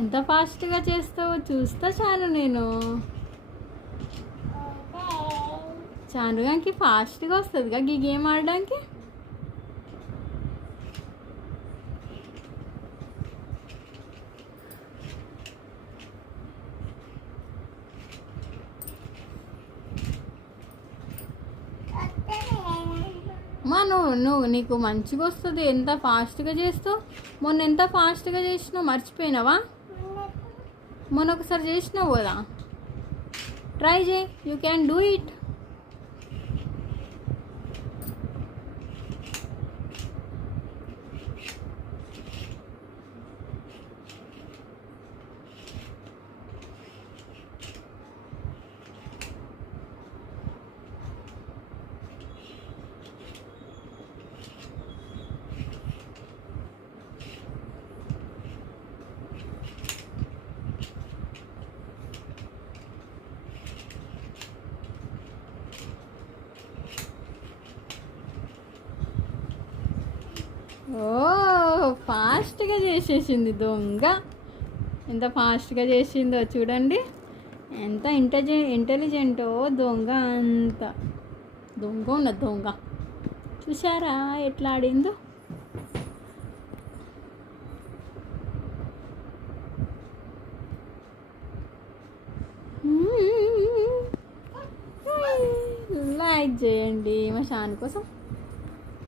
ఎంత ఫాస్ట్గా చేస్తావో చూస్తా చాలు నేను. చానుగానికి ఫాస్ట్గా వస్తుందిగా ఈ గేమ్ ఆడడానికి. మా నువ్వు నీకు మంచిగా వస్తుంది. ఎంత ఫాస్ట్గా చేస్తావు. మొన్న ఎంత ఫాస్ట్గా చేసినావు మర్చిపోయినావా? మొన్న ఒకసారి చేసినావు కదా. ట్రై చేయి, యూ క్యాన్ డూ ఇట్. ఓ ఫాస్ట్గా చేసేసింది దొంగ. ఎంత ఫాస్ట్గా చేసిందో చూడండి. ఎంత ఇంటెలిజెంటో దొంగ. అంత దొంగ ఉన్న దొంగ. చూసారా ఎట్లా ఆడిందో. లైక్ చేయండి మా షాన్ కోసం.